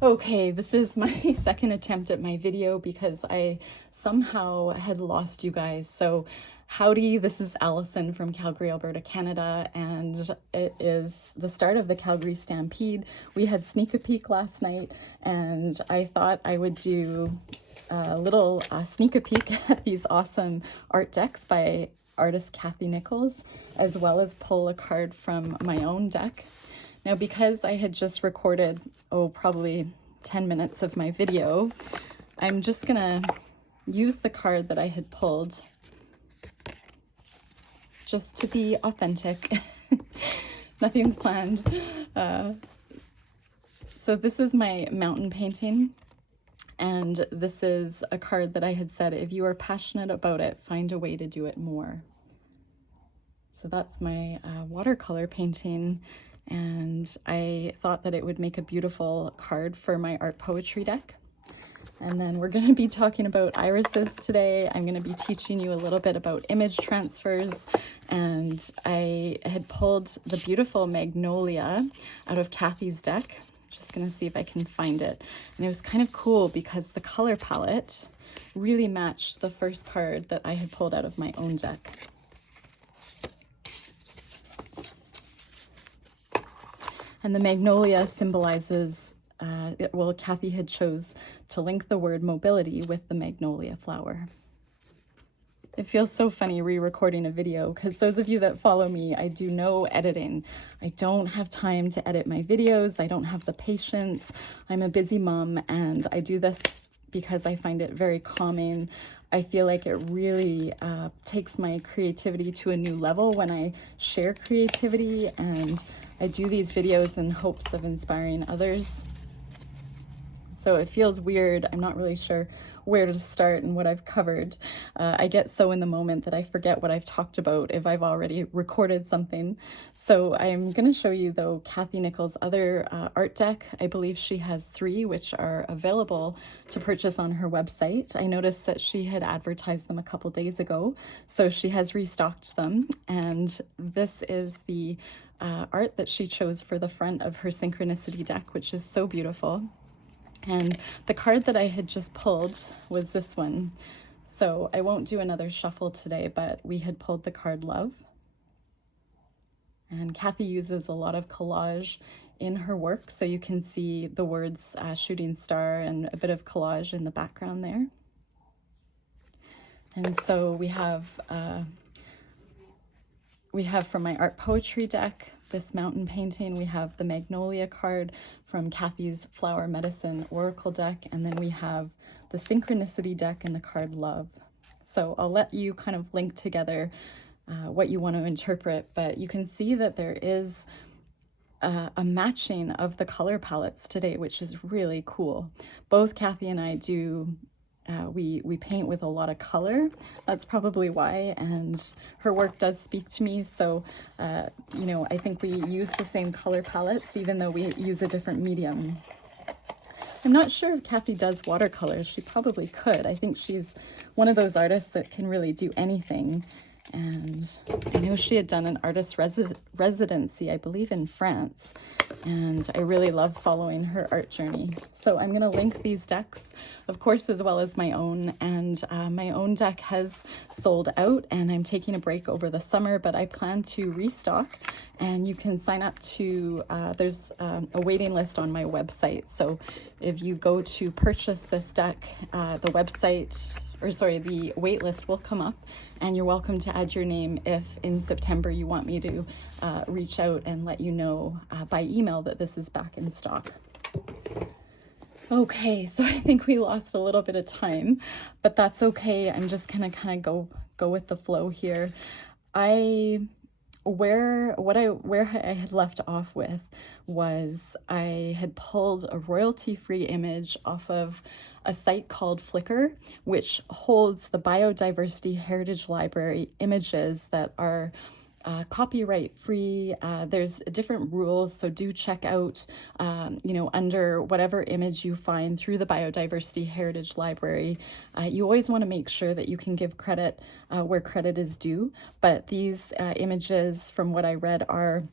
Okay, this is my second attempt at my video because I somehow had lost you guys. So howdy, this is Allison from Calgary, Alberta, Canada, and it is the start of the Calgary Stampede. We had sneak a peek last night, and I thought I would do a little sneak a peek at these awesome art decks by artist Cathy Nichols, as well as pull a card from my own deck. Now, because I had just recorded, probably 10 minutes of my video, I'm just gonna use the card that I had pulled just to be authentic. Nothing's planned. So this is my mountain painting, and this is a card that I had said, if you are passionate about it, find a way to do it more. So that's my watercolor painting, and I thought that it would make a beautiful card for my art poetry deck. And then we're going to be talking about irises today. I'm going to be teaching you a little bit about image transfers, and I had pulled the beautiful Magnolia out of Cathy's deck. Just going to see if I can find it. And it was kind of cool because the color palette really matched the first card that I had pulled out of my own deck. And the magnolia symbolizes, well, Cathy had chose to link the word mobility with the magnolia flower. It feels so funny re-recording a video because those of you that follow me, I do no editing. I don't have time to edit my videos. I don't have the patience. I'm a busy mom, and I do this because I find it very calming. I feel like it really takes my creativity to a new level when I share creativity, and I do these videos in hopes of inspiring others. So it feels weird. I'm not really sure where to start and what I've covered. I get so in the moment that I forget what I've talked about if I've already recorded something. So I'm going to show you, though, Cathy Nichols' other art deck. I believe she has 3, which are available to purchase on her website. I noticed that she had advertised them a couple days ago, so she has restocked them. And this is the art that she chose for the front of her Synchronicity deck, which is so beautiful. And the card that I had just pulled was this one. So I won't do another shuffle today, but we had pulled the card Love. And Cathy uses a lot of collage in her work, so you can see the words shooting star and a bit of collage in the background there. And so we have from my art poetry deck this mountain painting. We have the Magnolia card from Cathy's Flower Medicine Oracle deck, and then we have the Synchronicity deck and the card Love. So I'll let you kind of link together what you want to interpret, but you can see that there is a matching of the color palettes today, which is really cool. Both Cathy and I do we paint with a lot of color. That's probably why, and her work does speak to me. So, you know, I think we use the same color palettes, even though we use a different medium. I'm not sure if Cathy does watercolors. She probably could. I think she's one of those artists that can really do anything. And I know she had done an artist residency, I believe, in France. And I really love following her art journey. So I'm going to link these decks, of course, as well as my own. And my own deck has sold out, and I'm taking a break over the summer, but I plan to restock. And you can sign up to, there's a waiting list on my website. So if you go to purchase this deck, the website, or sorry, the wait list will come up, and you're welcome to add your name if in September you want me to reach out and let you know by email that this is back in stock. Okay, so I think we lost a little bit of time, but that's okay. I'm just gonna kind of go with the flow here. Where I had left off with was I had pulled a royalty-free image off of a site called Flickr, which holds the Biodiversity Heritage Library images that are copyright free. There's different rules, so do check out, you know, under whatever image you find through the Biodiversity Heritage Library. You always want to make sure that you can give credit where credit is due, but these images, from what I read, are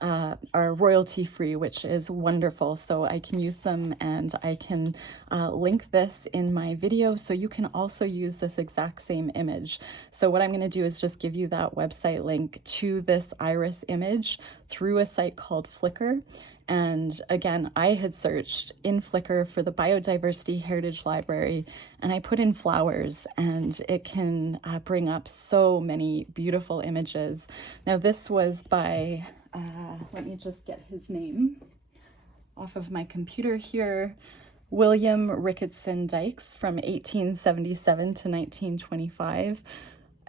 are royalty free, which is wonderful. So I can use them, and I can link this in my video, so you can also use this exact same image. So what I'm going to do is just give you that website link to this iris image through a site called Flickr. And again, I had searched in Flickr for the Biodiversity Heritage Library, and I put in flowers, and it can bring up so many beautiful images. Now this was by, let me just get his name off of my computer here, William Rickatson Dykes, from 1877 to 1925.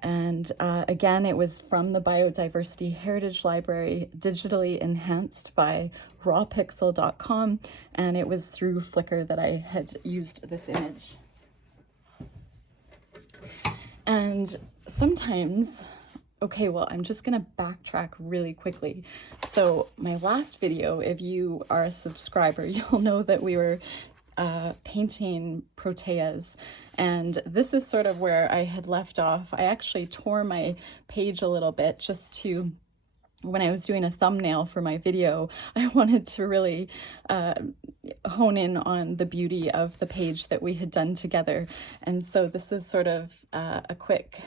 And again, it was from the Biodiversity Heritage Library, digitally enhanced by rawpixel.com, and it was through Flickr that I had used this image. And sometimes, okay, well, I'm just gonna backtrack really quickly. So my last video, if you are a subscriber, you'll know that we were painting proteas, and this is sort of where I had left off. I actually tore my page a little bit just to, when I was doing a thumbnail for my video, I wanted to really hone in on the beauty of the page that we had done together. And so this is sort of a quick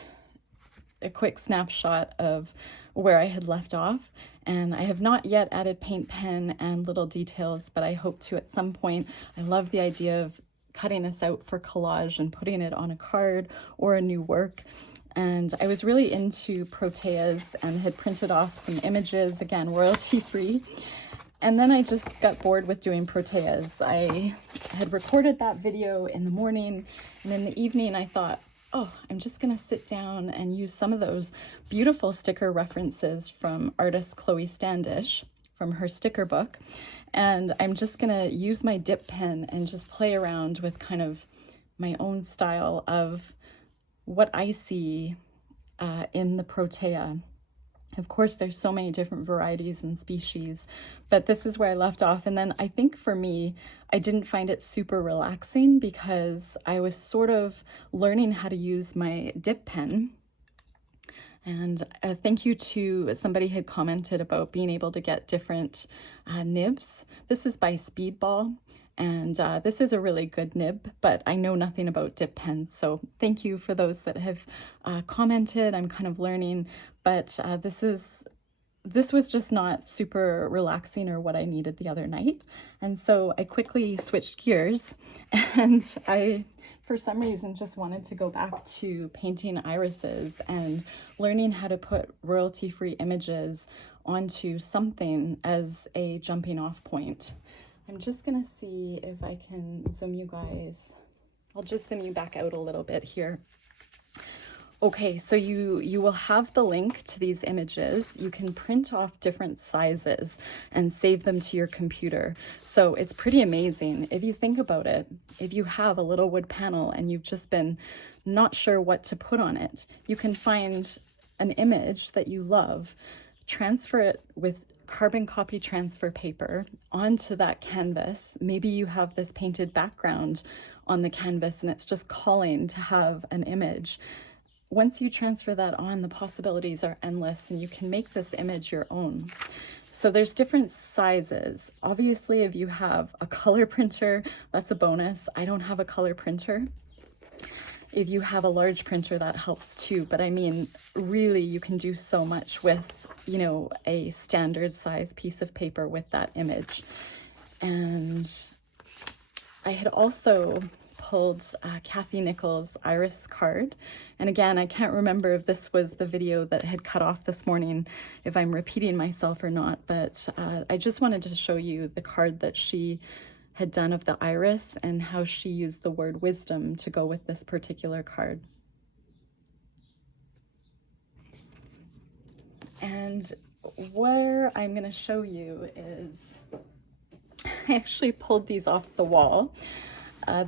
snapshot of where I had left off. And I have not yet added paint pen and little details, but I hope to at some point. I love the idea of cutting this out for collage and putting it on a card or a new work. And I was really into proteas and had printed off some images, again, royalty free. And then I just got bored with doing proteas. I had recorded that video in the morning, and in the evening I thought, oh, I'm just gonna sit down and use some of those beautiful sticker references from artist Chloe Standish from her sticker book. And I'm just gonna use my dip pen and just play around with kind of my own style of what I see in the Protea. Of course, there's so many different varieties and species, but this is where I left off. And then I think for me, I didn't find it super relaxing because I was sort of learning how to use my dip pen. And thank you to somebody had commented about being able to get different nibs. This is by Speedball. And this is a really good nib, but I know nothing about dip pens. So thank you for those that have commented. I'm kind of learning, but this was just not super relaxing or what I needed the other night. And so I quickly switched gears, and I, for some reason, just wanted to go back to painting irises and learning how to put royalty-free images onto something as a jumping off point. I'm just gonna see if I can zoom you guys. I'll just zoom you back out a little bit here. Okay, so you will have the link to these images. You can print off different sizes and save them to your computer. So it's pretty amazing. If you think about it, if you have a little wood panel and you've just been not sure what to put on it, you can find an image that you love, transfer it with carbon copy transfer paper onto that canvas. Maybe you have this painted background on the canvas and it's just calling to have an image. Once you transfer that on, the possibilities are endless, and you can make this image your own. So there's different sizes. Obviously, if you have a color printer, that's a bonus. I don't have a color printer. If you have a large printer, that helps too. But I mean, really, you can do so much with, you know, a standard size piece of paper with that image. And I had also pulled Cathy Nichols' iris card. And again, I can't remember if this was the video that had cut off this morning, if I'm repeating myself or not, but I just wanted to show you the card that she had done of the iris and how she used the word wisdom to go with this particular card. And where I'm going to show you is, I actually pulled these off the wall.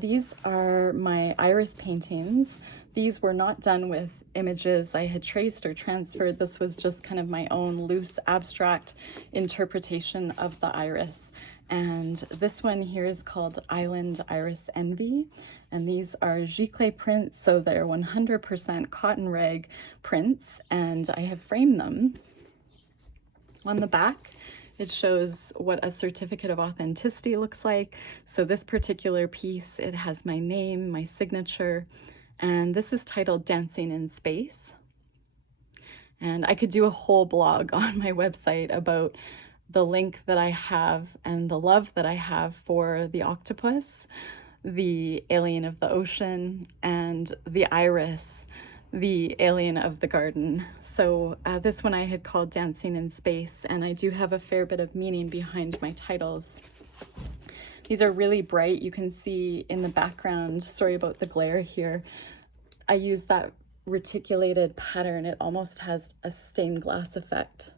These are my iris paintings. These were not done with images I had traced or transferred. This was just kind of my own loose abstract interpretation of the iris. And this one here is called Island Iris Envy. And these are giclee prints, so they're 100% cotton rag prints, and I have framed them. On the back, It shows what a certificate of authenticity looks like. So this particular piece, it has my name, my signature, and this is titled Dancing in Space. And I could do a whole blog on my website about the link that I have and the love that I have for the octopus, the alien of the ocean, and the iris, the alien of the garden. So this one I had called Dancing in Space, and I do have a fair bit of meaning behind my titles. These are really bright. You can see in the background, sorry about the glare here, I use that reticulated pattern. It almost has a stained glass effect.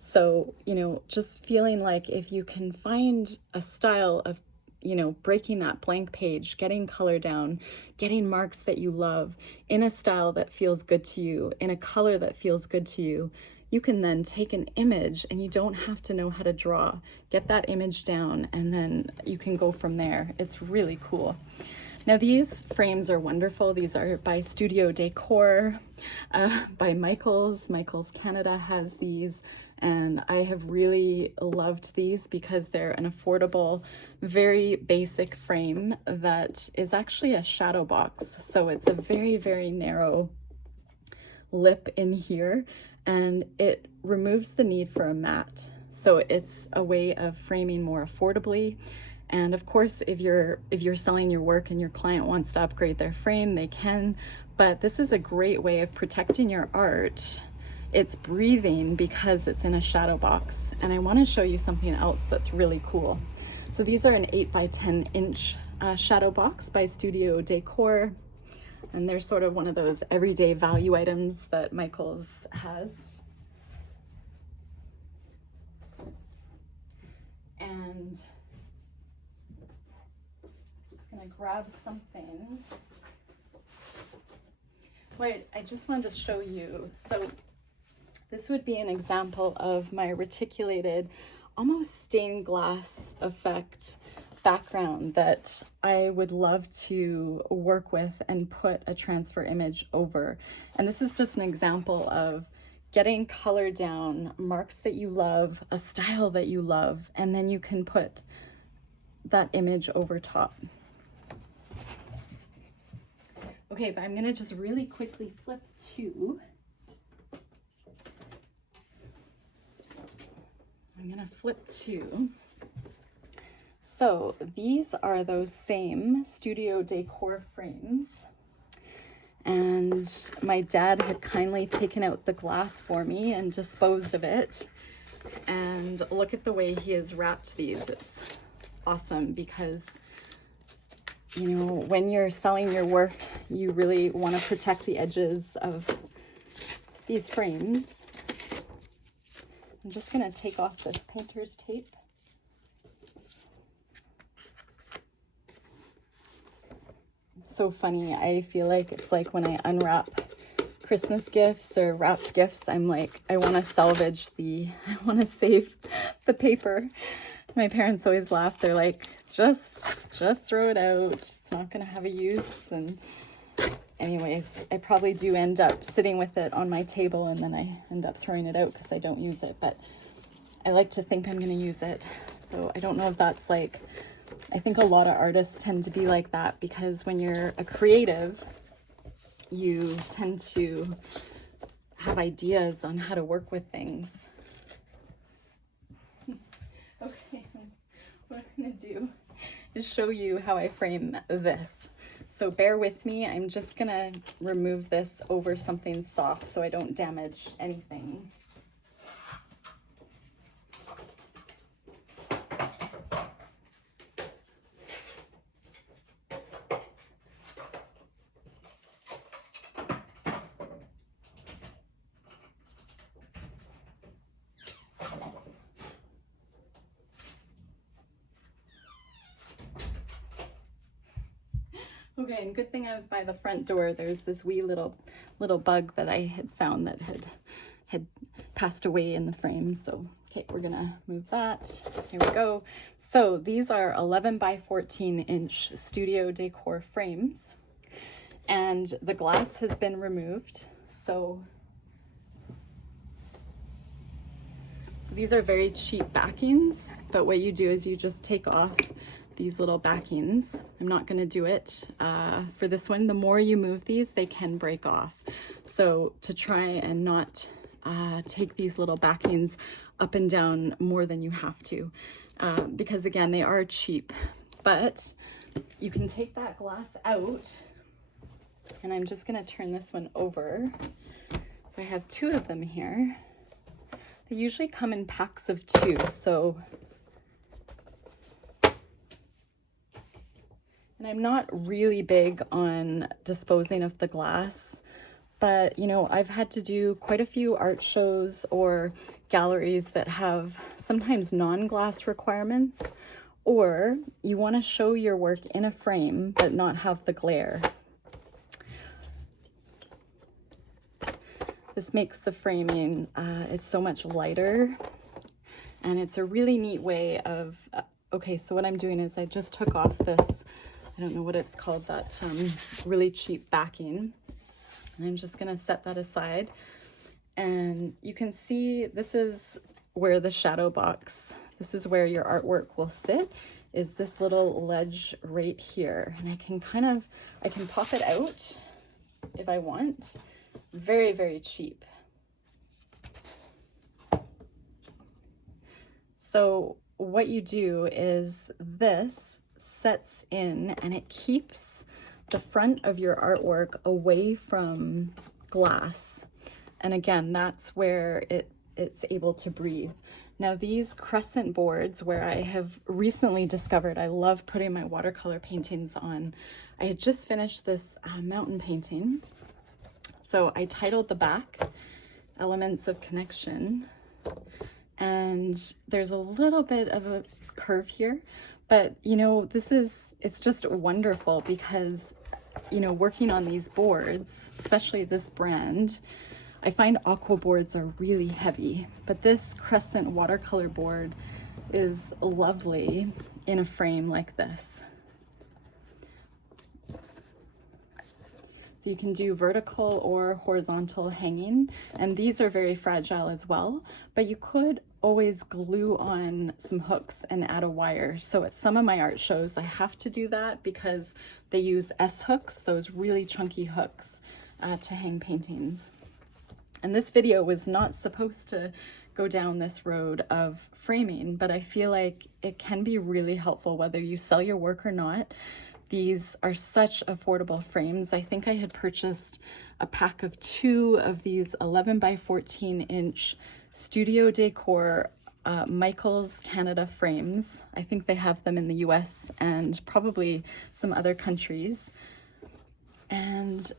So, you know, just feeling like if you can find a style of, you know, breaking that blank page, getting color down, getting marks that you love in a style that feels good to you, in a color that feels good to you, you can then take an image and you don't have to know how to draw. Get that image down and then you can go from there. It's really cool. Now these frames are wonderful. These are by Studio Décor, by Micheals. Micheals Canada has these, and I have really loved these because they're an affordable, very basic frame that is actually a shadow box. So it's a very, very narrow lip in here, and it removes the need for a mat. So it's a way of framing more affordably. And of course, if you're selling your work and your client wants to upgrade their frame, they can, but this is a great way of protecting your art. It's breathing because it's in a shadow box. And I want to show you something else that's really cool. So these are an 8 by 10 inch shadow box by Studio Décor. And they're sort of one of those everyday value items that Micheals has. And I'm gonna grab something. Wait, I just wanted to show you. So this would be an example of my reticulated, almost stained glass effect background that I would love to work with and put a transfer image over. And this is just an example of getting color down, marks that you love, a style that you love, and then you can put that image over top. Okay, but I'm gonna just really quickly flip to, so these are those same Studio Décor frames. And my dad had kindly taken out the glass for me and disposed of it. And look at the way he has wrapped these. It's awesome because, you know, when you're selling your work, you really want to protect the edges of these frames. I'm just going to take off this painter's tape. It's so funny. I feel like it's like when I unwrap Christmas gifts or wrapped gifts, I'm like, I want to I want to save the paper. My parents always laugh. They're like, just throw it out. It's not going to have a use. And anyways, I probably do end up sitting with it on my table and then I end up throwing it out because I don't use it, but I like to think I'm going to use it. So I don't know if that's like, I think a lot of artists tend to be like that because when you're a creative, you tend to have ideas on how to work with things. Okay, what I'm going to do is show you how I frame this. So bear with me. I'm just going to remove this over something soft so I don't damage anything. Okay, and good thing I was by the front door. There's this wee little bug that I had found that had passed away in the frame. So, okay, we're gonna move that. Here we go. So these are 11 by 14 inch Studio Décor frames, and the glass has been removed. So So these are very cheap backings, but what you do is you just take off these little backings. I'm not going to do it for this one. The more you move these, they can break off. So to try and not take these little backings up and down more than you have to, because again, they are cheap. But you can take that glass out, and I'm just going to turn this one over. So I have two of them here. They usually come in packs of 2, so, and I'm not really big on disposing of the glass, but you know, I've had to do quite a few art shows or galleries that have sometimes non-glass requirements, or you want to show your work in a frame but not have the glare. This makes the framing, it's so much lighter, and it's a really neat way of, okay, so what I'm doing is I just took off this, I don't know what it's called, that really cheap backing, and I'm just gonna set that aside. And you can see this is where the shadow box, this is where your artwork will sit, is this little ledge right here. And I can I can pop it out if I want. Very, very cheap. So what you do is this sets in and it keeps the front of your artwork away from glass. And again, that's where it's able to breathe. Now these crescent boards, where I have recently discovered I love putting my watercolor paintings on. I had just finished this mountain painting. So I titled the back, Elements of Connection, and there's a little bit of a curve here, but you know, it's just wonderful because, you know, working on these boards, especially this brand, I find aqua boards are really heavy, but this crescent watercolor board is lovely in a frame like this. So you can do vertical or horizontal hanging, and these are very fragile as well, but you could always glue on some hooks and add a wire. So at some of my art shows, I have to do that because they use S hooks, those really chunky hooks, to hang paintings. And this video was not supposed to go down this road of framing, but I feel like it can be really helpful whether you sell your work or not. These are such affordable frames. I think I had purchased a pack of 2 of these 11 by 14 inch Studio Décor Micheals Canada frames. I think they have them in the US and probably some other countries. And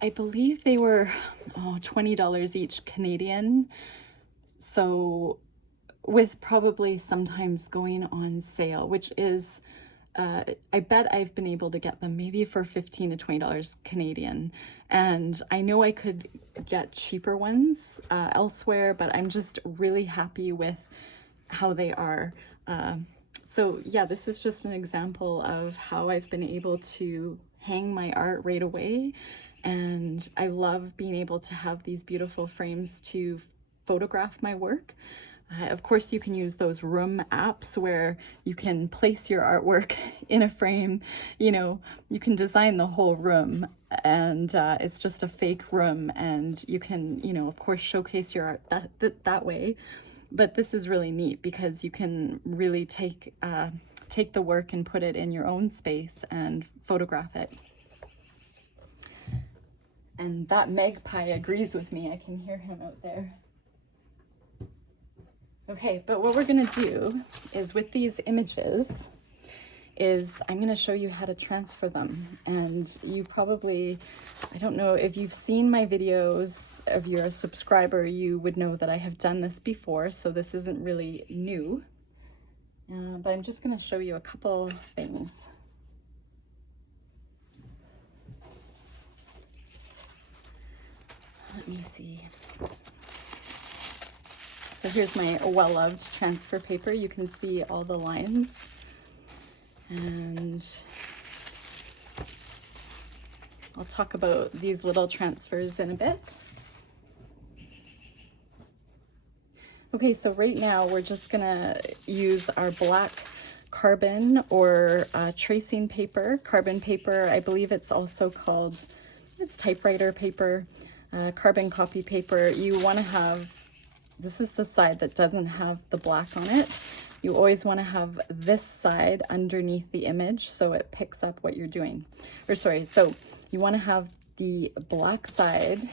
I believe they were $20 each Canadian. So with probably sometimes going on sale, which is, I bet I've been able to get them maybe for $15 to $20 Canadian. And I know I could get cheaper ones elsewhere, but I'm just really happy with how they are. So yeah, this is just an example of how I've been able to hang my art right away. And I love being able to have these beautiful frames to photograph my work. Of course, you can use those room apps where you can place your artwork in a frame. You know, you can design the whole room and it's just a fake room, and you can, you know, of course, showcase your art that way. But this is really neat because you can really take the work and put it in your own space and photograph it. And that magpie agrees with me. I can hear him out there. Okay, but what we're gonna do is with these images is I'm gonna show you how to transfer them. And you probably, I don't know if you've seen my videos, if you're a subscriber, you would know that I have done this before, so this isn't really new. But I'm just gonna show you a couple things. Let me see. So here's my well-loved transfer paper. You can see all the lines. And I'll talk about these little transfers in a bit. Okay, so right now we're just gonna use our black carbon or tracing paper, carbon paper. I believe it's also called, it's typewriter paper, carbon copy paper. You wanna have, this is the side that doesn't have the black on it. You always wanna have this side underneath the image so it picks up what you're doing. Or sorry, so you wanna have the black side.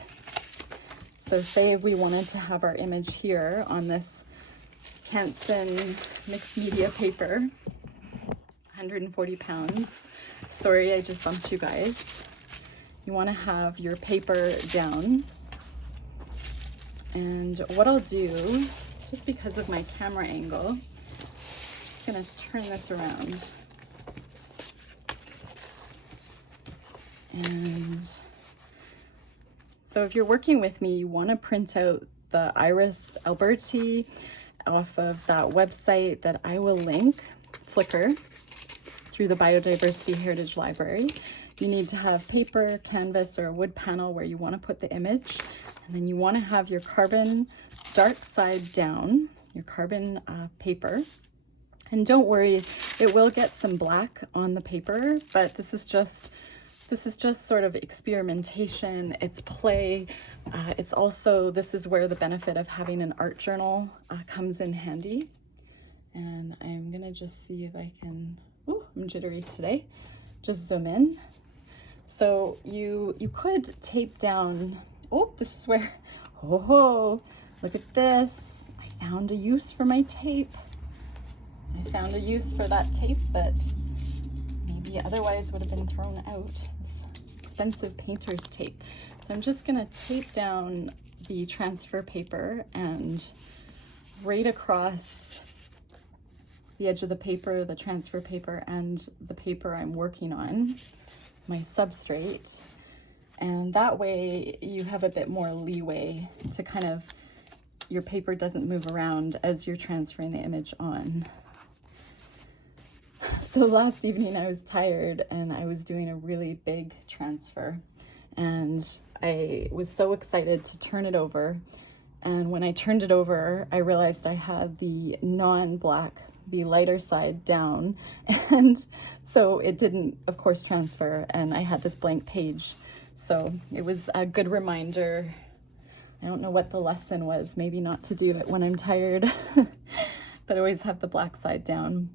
So say if we wanted to have our image here on this Hanson mixed media paper, 140 pounds. Sorry, I just bumped you guys. You want to have your paper down. And what I'll do, just because of my camera angle, I'm just going to turn this around. And so if you're working with me, you want to print out the Iris Alberti off of that website that I will link, Flickr, through the Biodiversity Heritage Library. You need to have paper, canvas, or a wood panel where you want to put the image. And then you want to have your carbon dark side down, your carbon paper. And don't worry, it will get some black on the paper, but this is just sort of experimentation, it's play. It's also, this is where the benefit of having an art journal comes in handy. And I'm gonna just see if I can, ooh, I'm jittery today, just zoom in. So you could tape down, oh, this is where, oh, look at this. I found a use for my tape. I found a use for that tape that maybe otherwise would have been thrown out. Expensive painter's tape. So I'm just gonna tape down the transfer paper, and right across the edge of the paper, the transfer paper, and the paper I'm working on, my substrate. And that way you have a bit more leeway to kind of, your paper doesn't move around as you're transferring the image on. So last evening I was tired and I was doing a really big transfer, and I was so excited to turn it over. And when I turned it over, I realized I had the non-black, the lighter side down. And so it didn't, of course, transfer, and I had this blank page. So it was a good reminder. I don't know what the lesson was, maybe not to do it when I'm tired, but always have the black side down.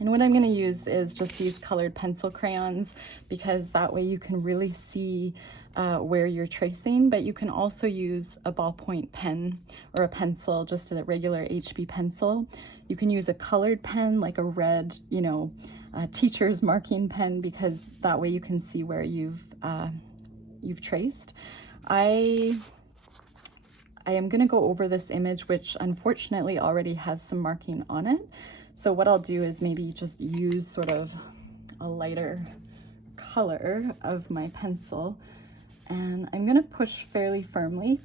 And what I'm going to use is just these colored pencil crayons, because that way you can really see where you're tracing, but you can also use a ballpoint pen or a pencil, just a regular HB pencil. You can use a colored pen, like a red, you know, teacher's marking pen, because that way you can see where you've traced. I am going to go over this image, which unfortunately already has some marking on it. So what I'll do is maybe just use sort of a lighter color of my pencil, and I'm going to push fairly firmly,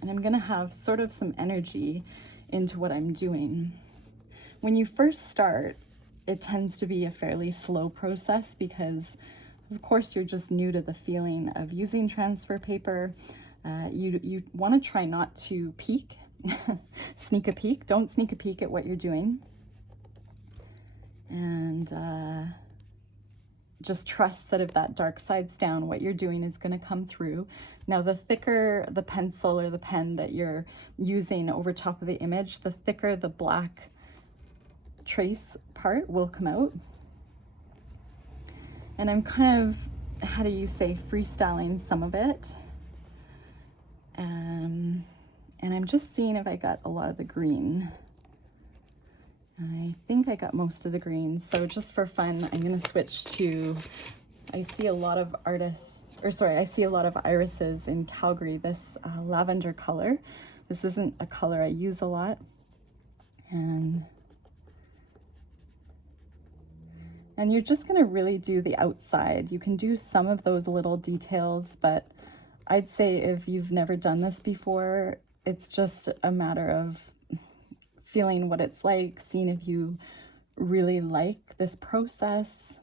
and I'm going to have sort of some energy into what I'm doing. When you first start, it tends to be a fairly slow process because, of course, you're just new to the feeling of using transfer paper. You want to try not to peek, sneak a peek. Don't sneak a peek at what you're doing. And just trust that if that dark side's down, what you're doing is going to come through. Now, the thicker the pencil or the pen that you're using over top of the image, the thicker the black trace part will come out. And I'm kind of, how do you say, freestyling some of it. And I'm just seeing if I got a lot of the green. I think I got most of the green. So just for fun, I'm going to switch to, I see a lot of I see a lot of irises in Calgary, this lavender color. This isn't a color I use a lot. And you're just going to really do the outside. You can do some of those little details, but I'd say if you've never done this before, it's just a matter of feeling what it's like, seeing if you really like this process,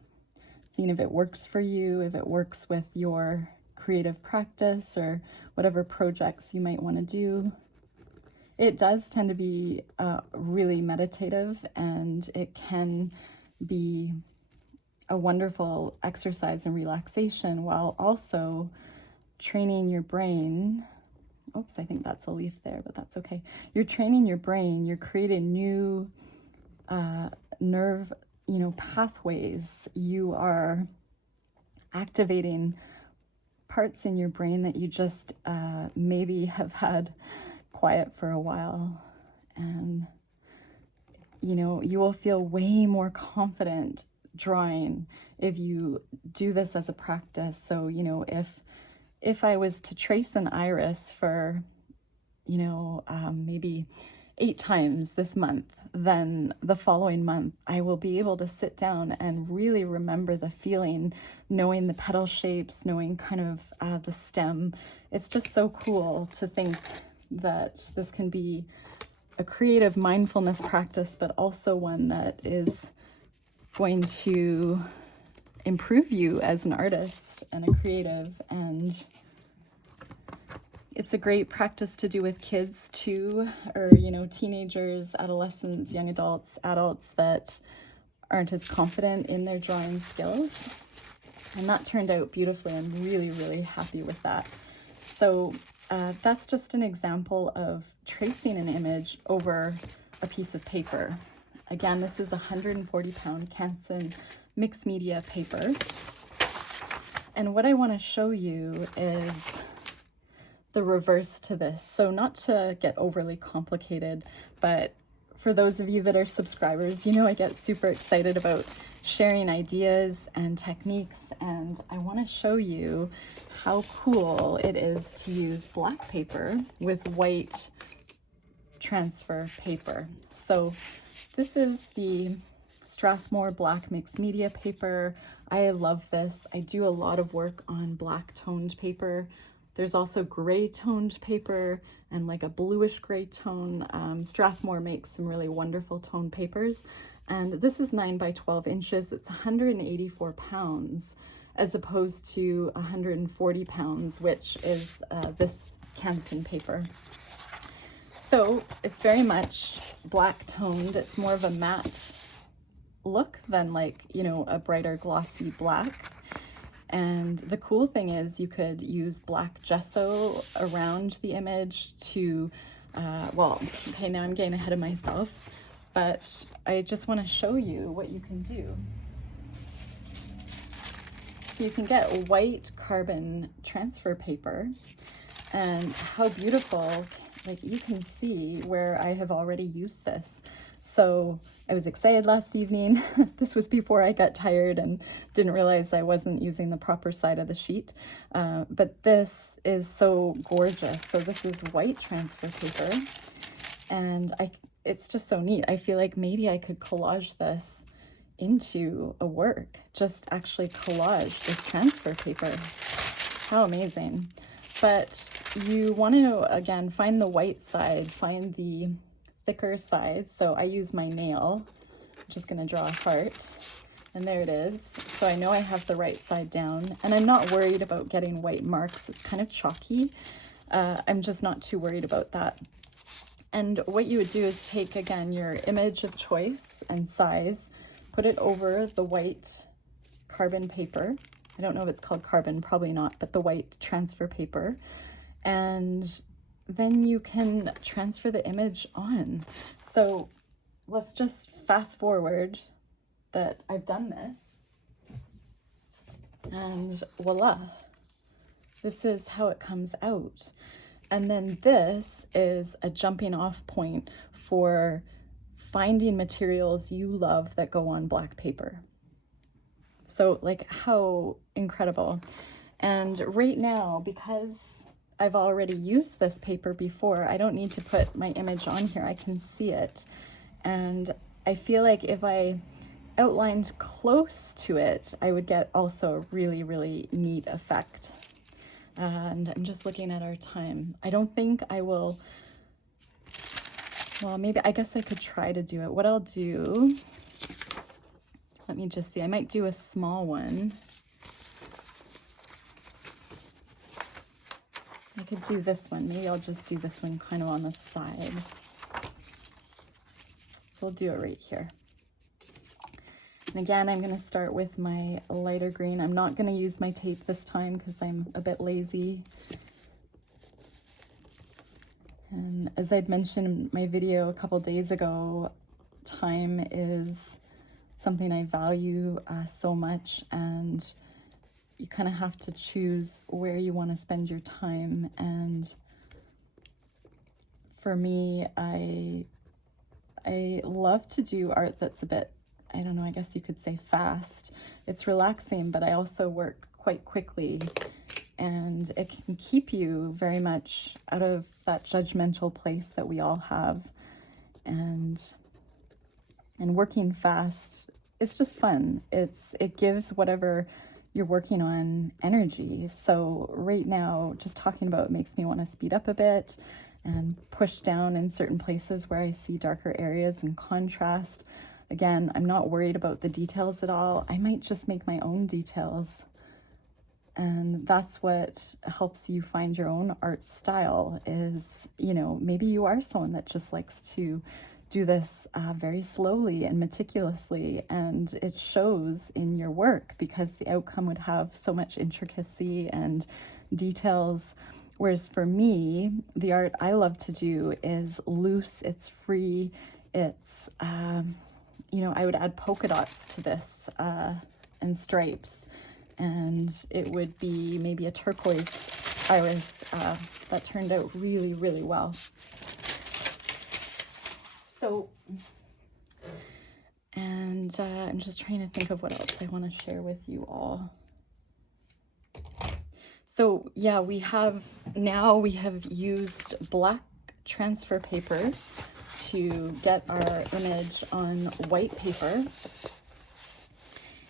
seeing if it works for you, if it works with your creative practice or whatever projects you might want to do. it does tend to be really meditative, and it can be a wonderful exercise and relaxation while also training your brain. Oops, I think that's a leaf there, but that's okay. You're training your brain, you're creating new nerve, pathways. You are activating parts in your brain that you just maybe have had quiet for a while. And, you will feel way more confident drawing if you do this as a practice. So, if I was to trace an iris for, maybe 8 times this month, then the following month I will be able to sit down and really remember the feeling, knowing the petal shapes, knowing kind of the stem. It's just so cool to think that this can be a creative mindfulness practice, but also one that is going to improve you as an artist and a creative. And it's a great practice to do with kids too, or, teenagers, adolescents, young adults, adults that aren't as confident in their drawing skills. And that turned out beautifully. I'm really, really happy with that. So that's just an example of tracing an image over a piece of paper. Again, this is 140-pound Canson mixed media paper. And what I want to show you is the reverse to this. So not to get overly complicated, but for those of you that are subscribers, I get super excited about sharing ideas and techniques, and I want to show you how cool it is to use black paper with white transfer paper. So this is the Strathmore Black Mixed Media paper. I love this. I do a lot of work on black toned paper. There's also gray toned paper and like a bluish gray tone. Strathmore makes some really wonderful toned papers. And this is 9 by 12 inches. It's 184 pounds as opposed to 140 pounds, which is this Canson paper. So it's very much black toned. It's more of a matte look than like, a brighter glossy black. And the cool thing is you could use black gesso around the image to, well, okay, now I'm getting ahead of myself, but I just want to show you what you can do. You can get white carbon transfer paper, and how beautiful, like you can see where I have already used this. So I was excited last evening. This was before I got tired and didn't realize I wasn't using the proper side of the sheet. But this is so gorgeous. So this is white transfer paper, and it's just so neat. I feel like maybe I could collage this into a work, just actually collage this transfer paper. How amazing. But you want to, again, find the white side, find the thicker side. So I use my nail. I'm just going to draw a heart, and there it is. So I know I have the right side down, and I'm not worried about getting white marks. It's kind of chalky. I'm just not too worried about that. And what you would do is take, again, your image of choice and size, put it over the white carbon paper. I don't know if it's called carbon, probably not, but the white transfer paper. And then you can transfer the image on. So let's just fast forward that I've done this, and voila, this is how it comes out. And then this is a jumping off point for finding materials you love that go on black paper. So like, how incredible. And right now, because I've already used this paper before, I don't need to put my image on here. I can see it. And I feel like if I outlined close to it, I would get also a really, really neat effect. And I'm just looking at our time. I don't think I will, well, maybe, I guess I could try to do it. What I'll do, let me just see, I might do a small one. I could do this one. Maybe I'll just do this one kind of on the side. So I'll do it right here. And again, I'm going to start with my lighter green. I'm not going to use my tape this time because I'm a bit lazy. And as I'd mentioned in my video a couple days ago, time is something I value so much, and you kind of have to choose where you want to spend your time. And for me, I love to do art that's a bit, I don't know, I guess you could say fast. It's relaxing, but I also work quite quickly, and it can keep you very much out of that judgmental place that we all have. And working fast, it's just fun. It gives whatever you're working on energy. So right now, just talking about it makes me want to speed up a bit and push down in certain places where I see darker areas and contrast. Again, I'm not worried about the details at all. I might just make my own details. And that's what helps you find your own art style is, you know, maybe you are someone that just likes to do this very slowly and meticulously, and it shows in your work because the outcome would have so much intricacy and details. Whereas for me, the art I love to do is loose, it's free, it's, you know, I would add polka dots to this and stripes. And it would be maybe a turquoise iris that turned out really, really well. So, and I'm just trying to think of what else I want to share with you all. So yeah, we have used black transfer paper to get our image on white paper.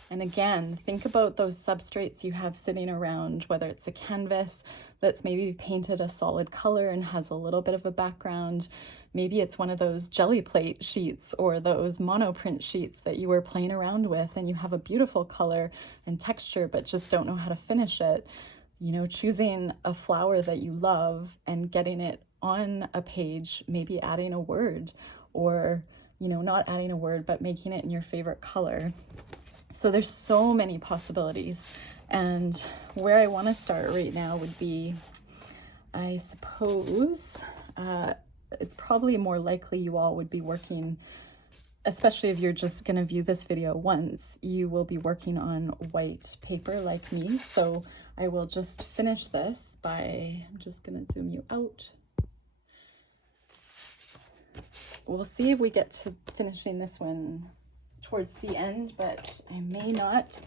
And again, think about those substrates you have sitting around, whether it's a canvas that's maybe painted a solid color and has a little bit of a background. Maybe it's one of those jelly plate sheets or those monoprint sheets that you were playing around with and you have a beautiful color and texture, but just don't know how to finish it. You know, choosing a flower that you love and getting it on a page, maybe adding a word, or, you know, not adding a word, but making it in your favorite color. So there's so many possibilities, and where I want to start right now would be, I suppose, it's probably more likely you all would be working, especially if you're just going to view this video once, you will be working on white paper like me. So I will just finish this by, I'm just going to zoom you out. We'll see if we get to finishing this one towards the end, but I may not,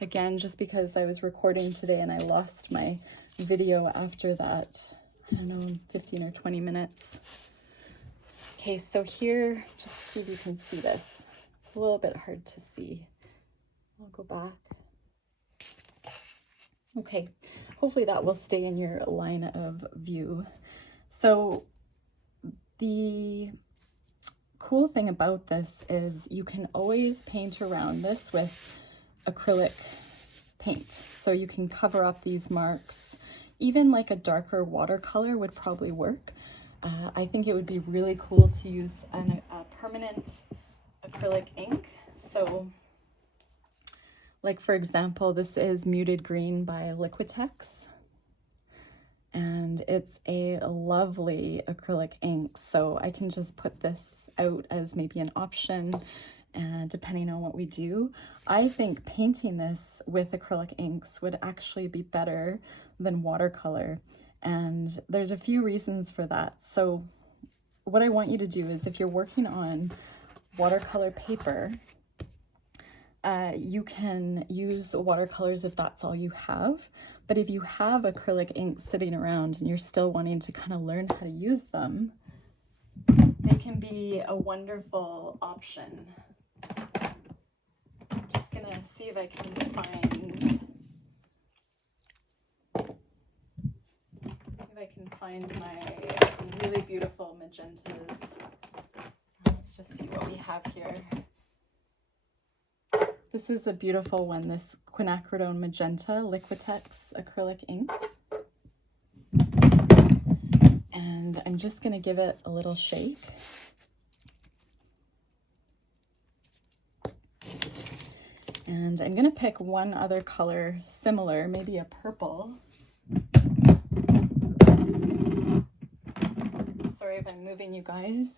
again, just because I was recording today and I lost my video after that, I don't know, 15 or 20 minutes. Okay, so here, just see if you can see this. It's a little bit hard to see. I'll go back. Okay, hopefully that will stay in your line of view. So the cool thing about this is you can always paint around this with acrylic paint. So you can cover up these marks. Even like a darker watercolor would probably work. I think it would be really cool to use a permanent acrylic ink. So like for example, this is Muted Green by Liquitex. And it's a lovely acrylic ink. So I can just put this out as maybe an option, and depending on what we do. I think painting this with acrylic inks would actually be better than watercolor. And there's a few reasons for that. So what I want you to do is, if you're working on watercolor paper, you can use watercolors if that's all you have. But if you have acrylic ink sitting around and you're still wanting to kind of learn how to use them, they can be a wonderful option. I'm just gonna see if I can find my really beautiful magentas. Let's just see what we have here. This is a beautiful one, this quinacridone magenta Liquitex acrylic ink. And I'm just going to give it a little shake. And I'm going to pick one other color similar, maybe a purple. Sorry if I'm moving you guys.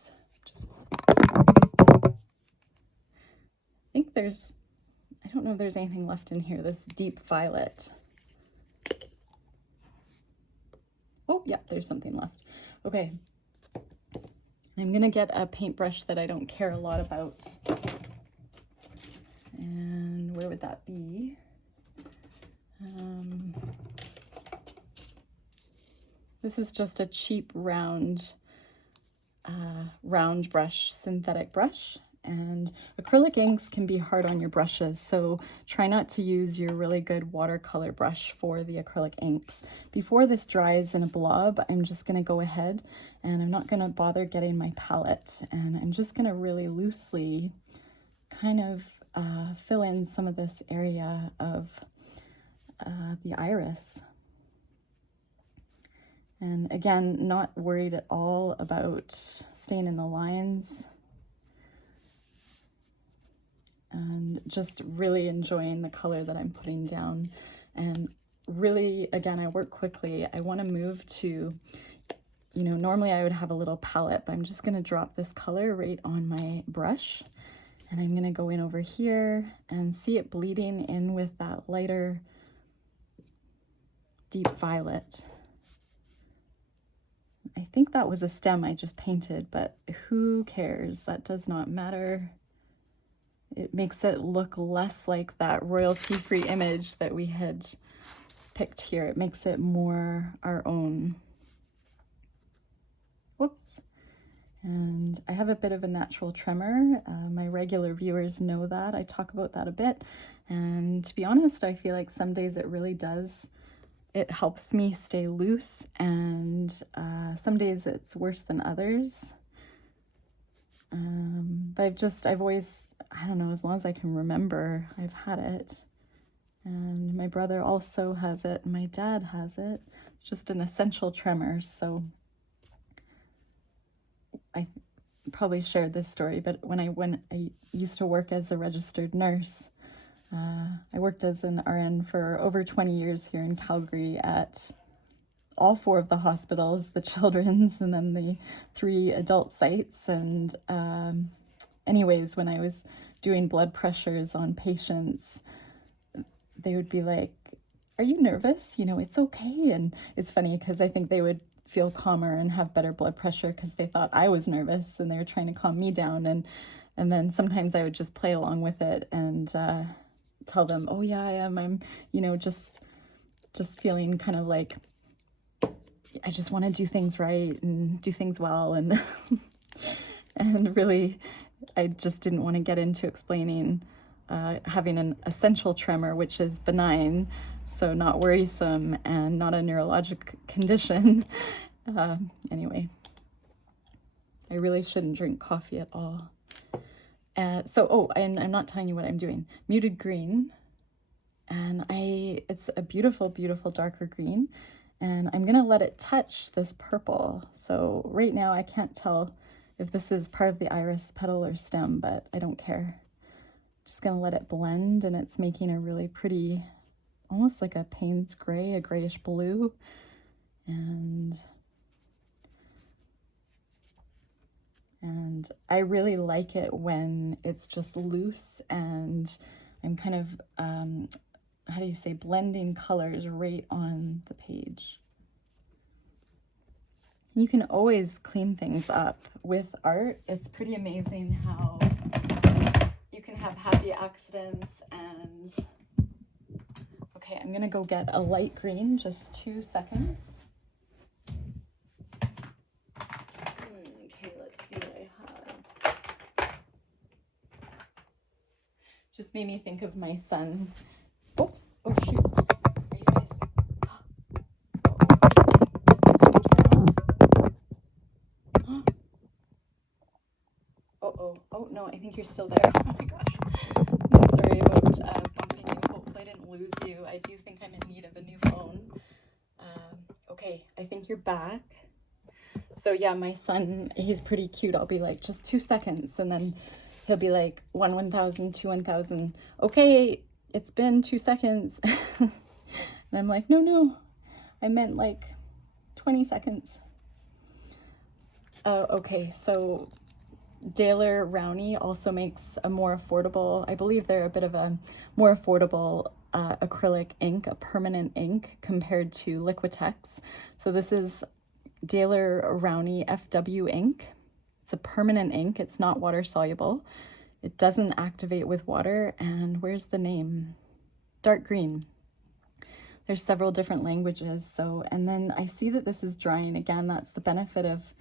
I think there's, I don't know if there's anything left in here, this deep violet. Oh, yeah, there's something left. Okay. I'm going to get a paintbrush that I don't care a lot about. And where would that be? This is just a cheap round brush, synthetic brush. And acrylic inks can be hard on your brushes, so try not to use your really good watercolor brush for the acrylic inks. Before this dries in a blob, I'm just going to go ahead and I'm not going to bother getting my palette, and I'm just going to really loosely kind of fill in some of this area of the iris. And again, not worried at all about staying in the lines. And just really enjoying the color that I'm putting down. And really, again, I work quickly. I want to move to, you know, normally I would have a little palette, but I'm just going to drop this color right on my brush. And I'm going to go in over here and see it bleeding in with that lighter, deep violet. I think that was a stem I just painted, but who cares? That does not matter. It makes it look less like that royalty-free image that we had picked here. It makes it more our own. Whoops. And I have a bit of a natural tremor. My regular viewers know that. I talk about that a bit. And to be honest, I feel like some days it really does. It helps me stay loose, and some days it's worse than others. But I've always, I don't know, as long as I can remember, I've had it. And my brother also has it, and my dad has it. It's just an essential tremor, so I probably shared this story, but when I used to work as a registered nurse, I worked as an RN for over 20 years here in Calgary at all 4 of the hospitals, the children's and then the 3 adult sites. And anyways, when I was doing blood pressures on patients, they would be like, "Are you nervous? You know, it's okay." And it's funny because I think they would feel calmer and have better blood pressure because they thought I was nervous and they were trying to calm me down. And then sometimes I would just play along with it and tell them, "Oh yeah, I am. I'm, you know, just feeling kind of like I just want to do things right and do things well." And and really, I just didn't want to get into explaining having an essential tremor, which is benign, so not worrisome and not a neurologic condition. Anyway, I really shouldn't drink coffee at all. And I'm not telling you what I'm doing. Muted green, and it's a beautiful, beautiful darker green, and I'm gonna let it touch this purple. So right now I can't tell if this is part of the iris petal or stem, but I don't care. Just gonna let it blend, and it's making a really pretty, almost like a Payne's gray, a grayish blue. And I really like it when it's just loose and I'm kind of, how do you say, blending colors right on the page. You can always clean things up with art. It's pretty amazing how you can have happy accidents. And okay, I'm gonna go get a light green, just 2 seconds. Okay, let's see what I have. Just made me think of my son. Oops, oh shoot. Are you guys? Oh no, I think you're still there. Oh my gosh. I'm sorry about bumping you. Hopefully I didn't lose you. I do think I'm in need of a new phone. Okay, I think you're back. So yeah, my son, he's pretty cute. I'll be like, just 2 seconds. And then he'll be like, 1,000, 1,000. Okay, it's been 2 seconds. And I'm like, no, I meant like 20 seconds. Okay, so Daler Rowney also makes a more affordable, I believe they're a bit of a more affordable acrylic ink, a permanent ink compared to Liquitex. So this is Daler Rowney FW ink. It's a permanent ink. It's not water soluble. It doesn't activate with water. And where's the name? Dark green. There's several different languages. So, and then I see that this is drying. Again, that's the benefit of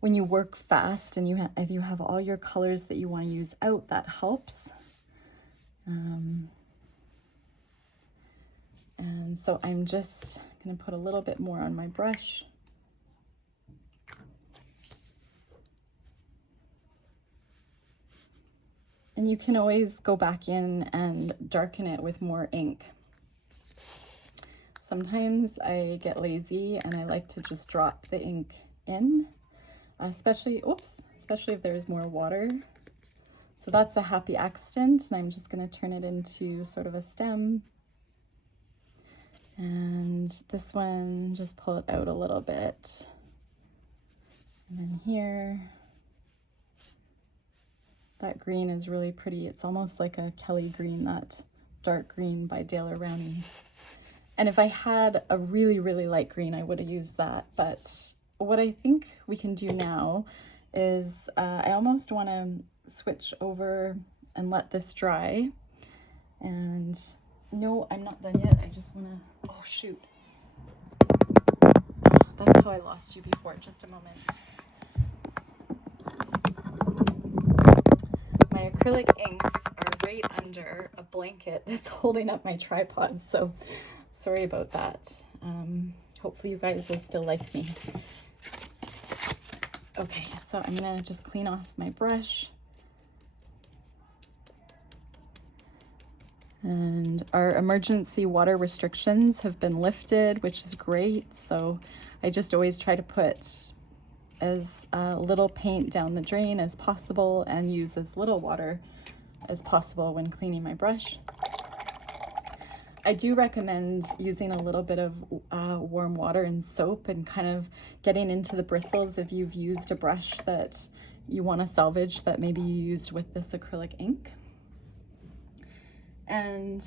when you work fast and if you have all your colors that you want to use out, that helps. And so I'm just going to put a little bit more on my brush. And you can always go back in and darken it with more ink. Sometimes I get lazy and I like to just drop the ink in, especially if there's more water. So that's a happy accident, and I'm just going to turn it into sort of a stem. And this one, just pull it out a little bit. And then here, that green is really pretty. It's almost like a Kelly green, that dark green by Daler Rowney. And if I had a really, really light green, I would have used that. But what I think we can do now is I almost want to switch over and let this dry. And no, I'm not done yet. I just want to, oh shoot. That's how I lost you before, just a moment. My acrylic inks are right under a blanket that's holding up my tripod, so sorry about that. Hopefully you guys will still like me. Okay, so I'm gonna just clean off my brush. And our emergency water restrictions have been lifted, which is great. So I just always try to put as little paint down the drain as possible and use as little water as possible when cleaning my brush. I do recommend using a little bit of warm water and soap and kind of getting into the bristles if you've used a brush that you want to salvage that maybe you used with this acrylic ink. And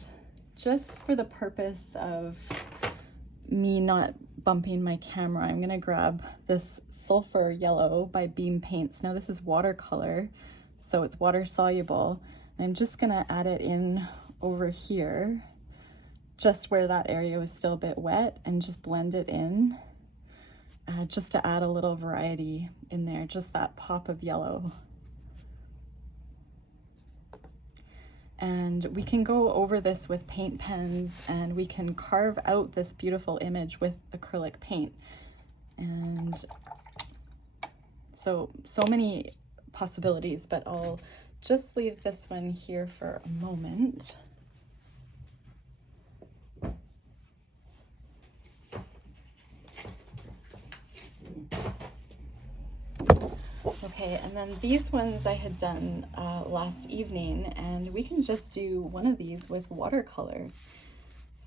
just for the purpose of me not bumping my camera, I'm gonna grab this Sulfur Yellow by Beam Paints. Now this is watercolor, so it's water soluble. And I'm just gonna add it in over here, just where that area was still a bit wet, and just blend it in, just to add a little variety in there, just that pop of yellow. And we can go over this with paint pens, and we can carve out this beautiful image with acrylic paint. And so many possibilities, but I'll just leave this one here for a moment. Okay, and then these ones I had done last evening, and we can just do one of these with watercolor.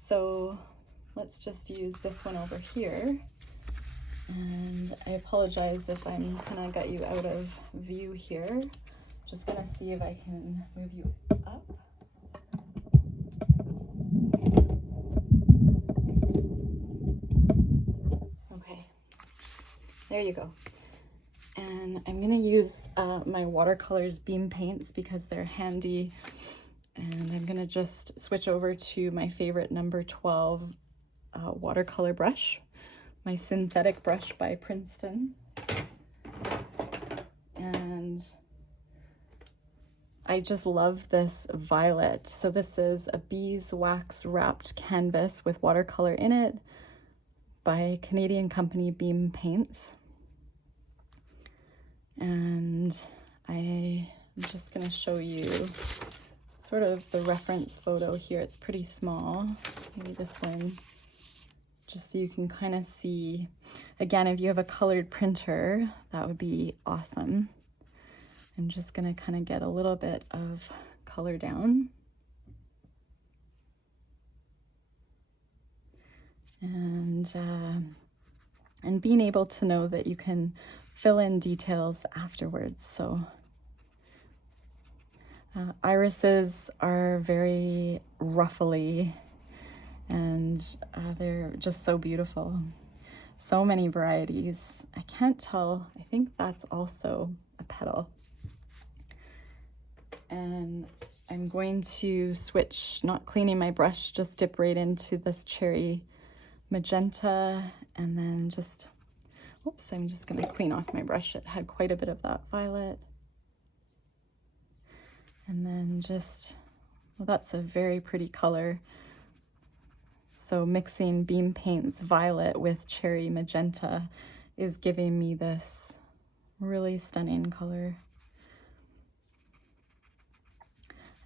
So let's just use this one over here. And I apologize if I'm kind of got you out of view here. Just gonna see if I can move you up. Okay, there you go. And I'm gonna use my watercolors Beam Paints because they're handy. And I'm gonna just switch over to my favorite number 12 watercolor brush, my synthetic brush by Princeton. And I just love this violet. So this is a beeswax wrapped canvas with watercolor in it by Canadian company Beam Paints. And I'm just going to show you sort of the reference photo here. It's pretty small. Maybe this one. just so you can kind of see. Again, if you have a colored printer, that would be awesome. I'm just gonna kind of get a little bit of color down. And being able to know that you can fill in details afterwards. So irises are very ruffly, and they're just so beautiful. So many varieties. I can't tell, I think that's also a petal. And I'm going to switch, not cleaning my brush, just dip right into this cherry magenta, and then just, oops, I'm just going to clean off my brush. It had quite a bit of that violet. And then just, well, that's a very pretty color. So mixing Beam Paint's violet with cherry magenta is giving me this really stunning color.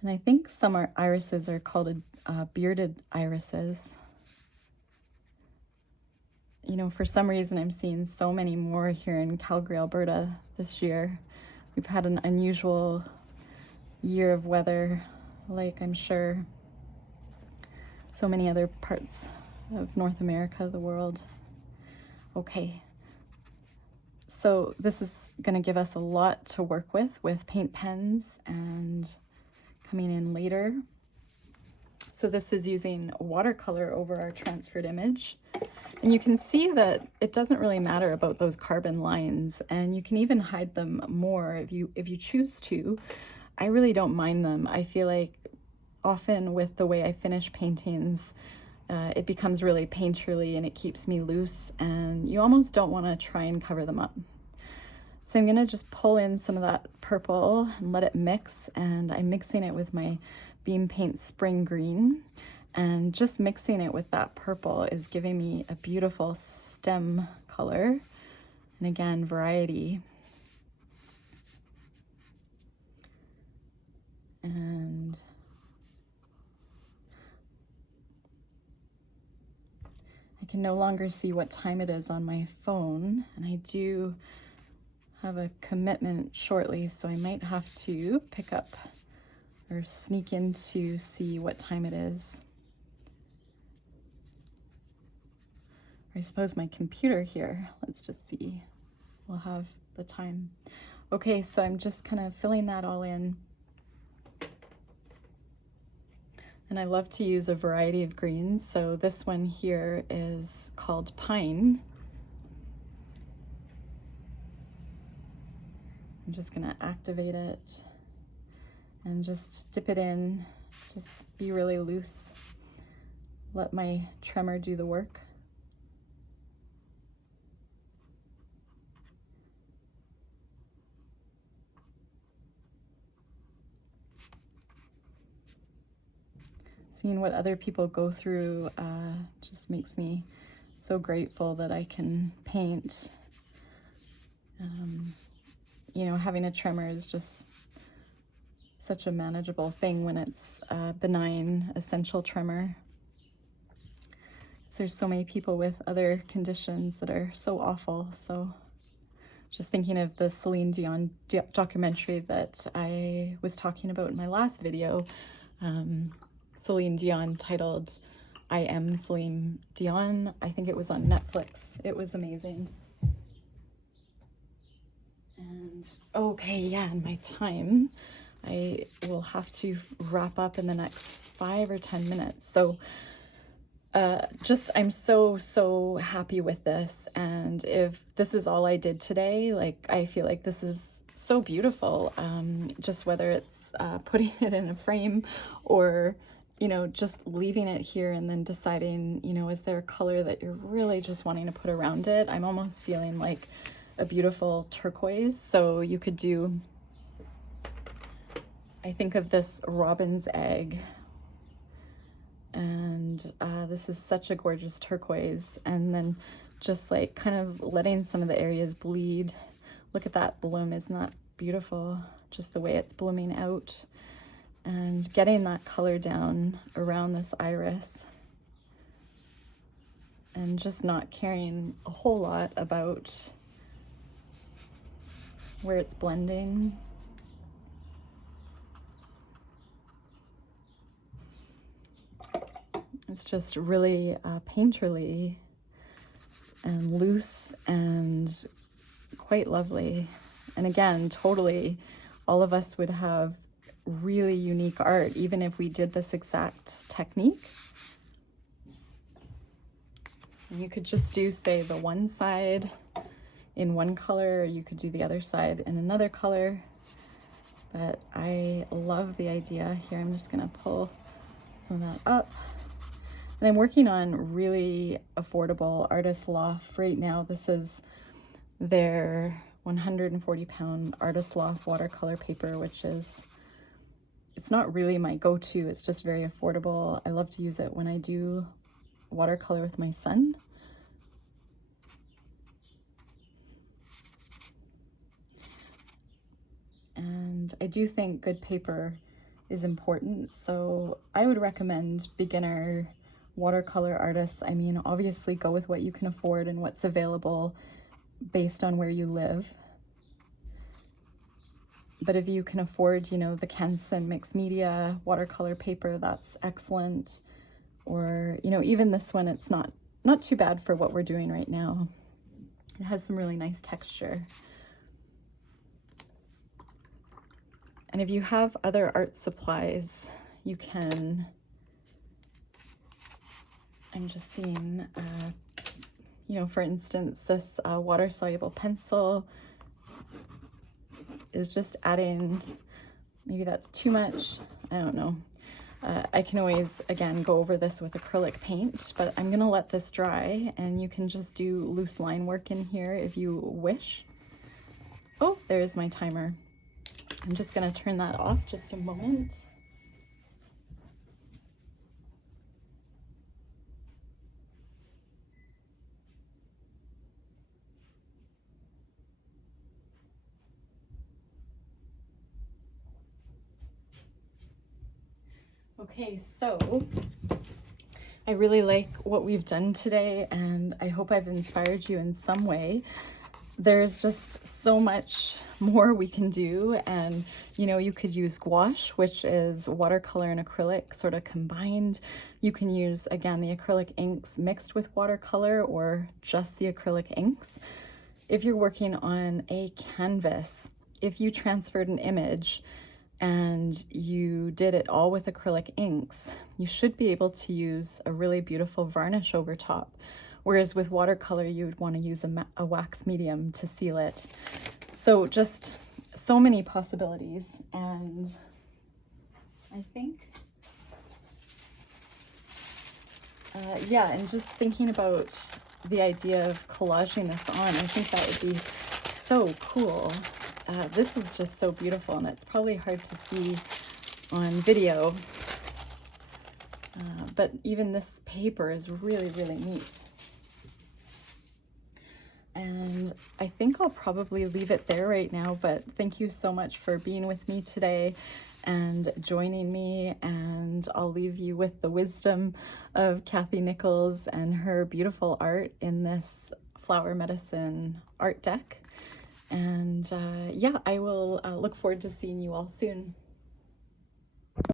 And I think some irises are called bearded irises. You know, for some reason I'm seeing so many more here in Calgary, Alberta this year. We've had an unusual year of weather, like I'm sure so many other parts of North America, the world. Okay, so this is going to give us a lot to work with paint pens and coming in later. So this is using watercolor over our transferred image. And you can see that it doesn't really matter about those carbon lines, and you can even hide them more if you choose to. I really don't mind them. I feel like often with the way I finish paintings, it becomes really painterly and it keeps me loose, and you almost don't want to try and cover them up. So I'm gonna just pull in some of that purple and let it mix, and I'm mixing it with my Beam Paint Spring Green, and just mixing it with that purple is giving me a beautiful stem color, and again, variety. And I can no longer see what time it is on my phone, and I do have a commitment shortly, so I might have to pick up or sneak in to see what time it is. Or I suppose my computer here, let's just see, we'll have the time. Okay, so I'm just kind of filling that all in. And I love to use a variety of greens. So this one here is called Pine. I'm just gonna activate it and just dip it in, just be really loose. Let my tremor do the work. Seeing what other people go through just makes me so grateful that I can paint. You know, having a tremor is just such a manageable thing when it's a benign, essential tremor. So there's so many people with other conditions that are so awful. So just thinking of the Celine Dion documentary that I was talking about in my last video. Celine Dion, titled I Am Celine Dion. I think it was on Netflix. It was amazing. And okay, yeah, and my time, I will have to wrap up in the next 5 or 10 minutes. So I'm so happy with this. And if this is all I did today, like, I feel like this is so beautiful. Just whether it's putting it in a frame or, you know, just leaving it here and then deciding, you know, is there a color that you're really just wanting to put around it? I'm almost feeling like a beautiful turquoise. So you could do, I think of this robin's egg, and this is such a gorgeous turquoise, and then just like kind of letting some of the areas bleed. Look at that bloom, isn't that beautiful? Just the way it's blooming out, and getting that color down around this iris. and just not caring a whole lot about where it's blending. It's just really painterly and loose and quite lovely. And again, totally, all of us would have really unique art, even if we did this exact technique. You could just do, say, the one side in one color, or you could do the other side in another color. But I love the idea here. I'm just gonna pull some of that up. And I'm working on really affordable Artist Loft right now. This is their 140-pound Artist Loft watercolor paper, which is, it's not really my go-to, it's just very affordable. I love to use it when I do watercolor with my son. And I do think good paper is important, so I would recommend beginner watercolor artists. I mean, obviously go with what you can afford and what's available based on where you live. But if you can afford, you know, the Canson mixed media watercolor paper, that's excellent. Or, you know, even this one, it's not too bad for what we're doing right now. It has some really nice texture. And if you have other art supplies, you can, I'm just seeing, you know, for instance, this water-soluble pencil is just adding, maybe that's too much, I don't know. I can always, again, go over this with acrylic paint, but I'm gonna let this dry and you can just do loose line work in here if you wish. Oh, there's my timer. I'm just gonna turn that off just a moment. Okay, so I really like what we've done today, and I hope I've inspired you in some way. There's just so much more we can do, and you know, you could use gouache, which is watercolor and acrylic sort of combined. You can use, again, the acrylic inks mixed with watercolor or just the acrylic inks. If you're working on a canvas, if you transferred an image and you did it all with acrylic inks, you should be able to use a really beautiful varnish over top. Whereas with watercolor, you would want to use a wax medium to seal it. So just so many possibilities. And I think, yeah, and just thinking about the idea of collaging this on, I think that would be so cool. This is just so beautiful, and it's probably hard to see on video, but even this paper is really, really neat. And I think I'll probably leave it there right now, but thank you so much for being with me today and joining me, and I'll leave you with the wisdom of Cathy Nichols and her beautiful art in this flower medicine art deck. And yeah, I will look forward to seeing you all soon.